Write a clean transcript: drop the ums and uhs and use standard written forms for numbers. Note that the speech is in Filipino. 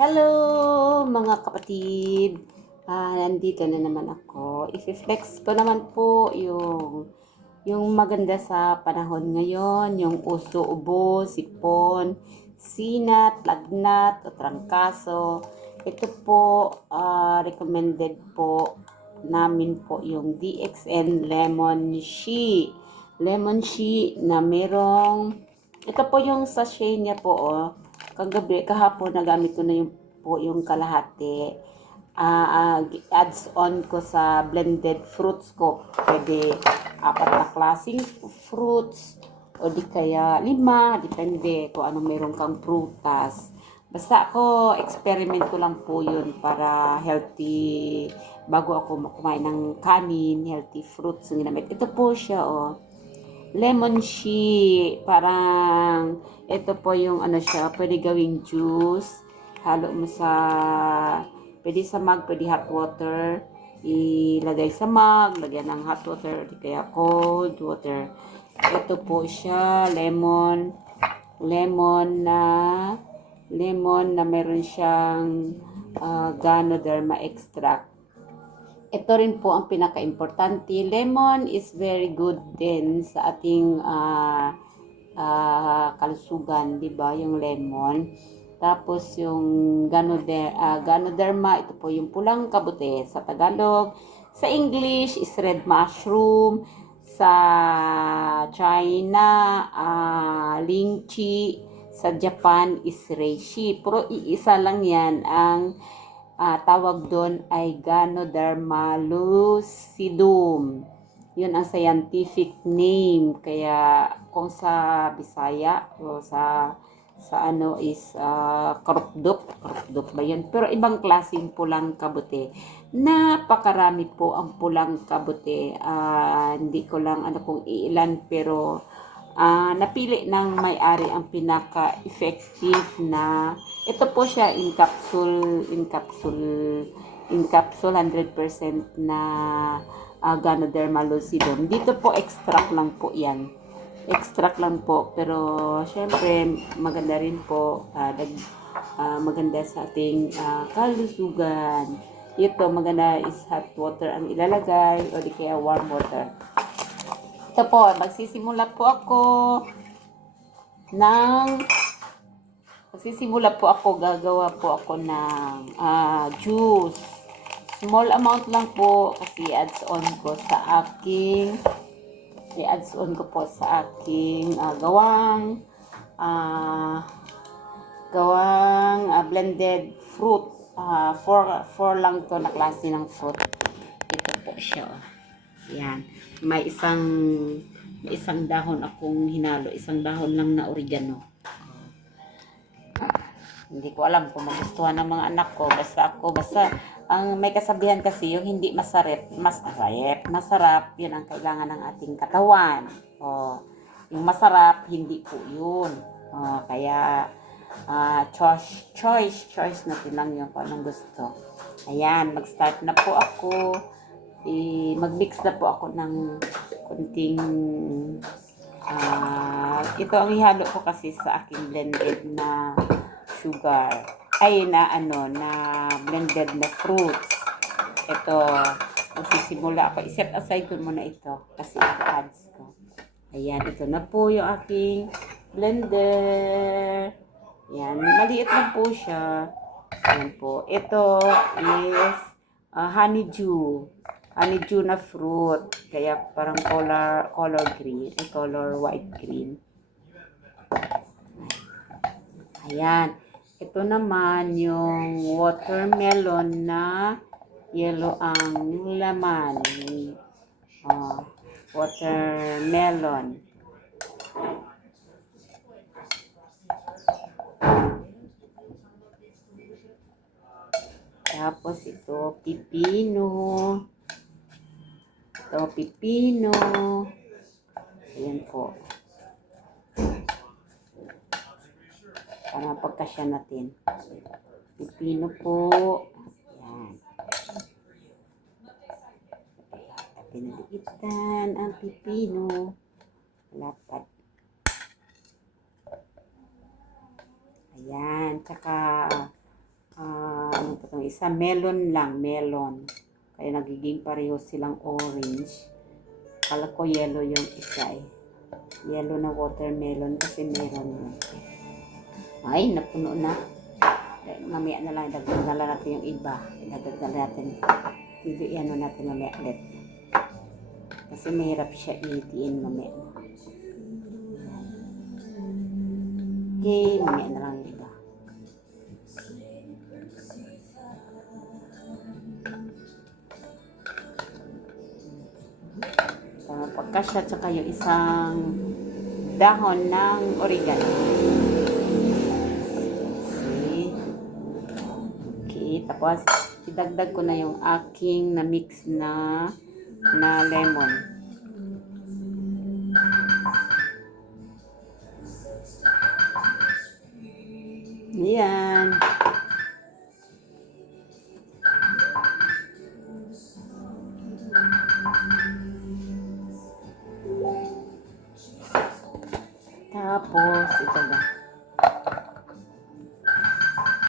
Hello mga kapatid! Nandito na naman ako. I-flex ko naman po yung maganda sa panahon ngayon, yung uso, ubo, sipon, sinat, lagnat, o trangkaso. Ito po, recommended po namin po yung DXN Lemon She. Lemon She na merong, ito po yung sachet niya po, oh. Kahapon nagamit ko na yung kalahati. Adds on ko sa blended fruits ko. Pwede 4 na klaseng fruits o di kaya 5, depende kung anong meron kang prutas. Basta ako, experiment ko lang po yun para healthy, bago ako kumain ng kanin, healthy fruits yung ginamit. Ito po siya, oh. Lemon She, parang ito po yung ano siya, pwede gawing juice. Halo mo pwede sa mug, pwede hot water. Ilagay sa mug, lagyan ng hot water, di kaya cold water. Ito po siya, lemon na meron siyang Ganoderma extract. Ito rin po ang pinaka-importante. Lemon is very good din sa ating kalusugan, di ba? Yung lemon. Tapos yung Ganoderma, ito po yung pulang kabute sa Tagalog. Sa English is red mushroom. Sa China, lychee. Sa Japan is reishi. Pero iisa lang yan ang tawag doon ay Ganoderma lucidum. Yun ang scientific name. Kaya kung sa Bisaya o sa ano is korupdok ba yun? Pero ibang klaseng pulang kabute. Napakarami po ang pulang kabute. Hindi ko lang ano kung iilan, pero napili ng may-ari ang pinaka-effective na. Ito po siya in capsule 100% na Ganoderma lucidum. Dito po extract lang po yan. Extract lang po, pero syempre maganda rin po, maganda sa ating kalusugan. Ito maganda is hot water ang ilalagay o di kaya warm water. Ito po, magsisimula po gagawa po ako ng juice. Small amount lang po kasi i-adds on ko sa aking gawang blended fruit. Four lang to na klase ng fruit. Ito po siya, oh. Yan. May isang dahon akong hinalo. Isang dahon lang na oregano. Hindi ko alam kung magustuhan ng mga anak ko. Basta ang may kasabihan kasi yung hindi masarap, yun ang kailangan ng ating katawan. Yung masarap, hindi po yun. Kaya choice natin lang yung kung anong gusto. Ayan, mag-start na po ako. Mag-mix na po ako ng kunting ito ang ihalo ko kasi sa aking blended na sugar na blended na fruits. Ito, magsisimula ako. I-set aside ko muna ito kasi i-adds ko. Ayan, ito na po yung aking blender. Ayan, maliit lang po siya. Ayan po. Ito is honeydew na fruit, kaya parang color green, color white green. Ayan, ito naman yung watermelon na yellow ang laman. Watermelon. Tapos ito pipino. Ayan po. Para pagkasya natin. Pipino po. Ayan. Pinaliitan ang pipino. Lapad. Ayan. Tsaka ano pa itong isa, melon lang, melon. Kaya nagiging pareho silang orange. Kala ko yellow yung isa eh. Yellow na watermelon kasi meron yun. Ay, napuno na. Mamaya na lang, dagdag na lang natin yung iba. Dagdag na natin. Ano natin mamaya ulit. Kasi mahirap siya itiin mamaya. Okay, mamaya na lang yung iba. Pagkasya, tsaka yung isang dahon ng oregano. Okay, tapos idagdag ko na yung aking na-mix na lemon. Ayan. Tapos, ito ba?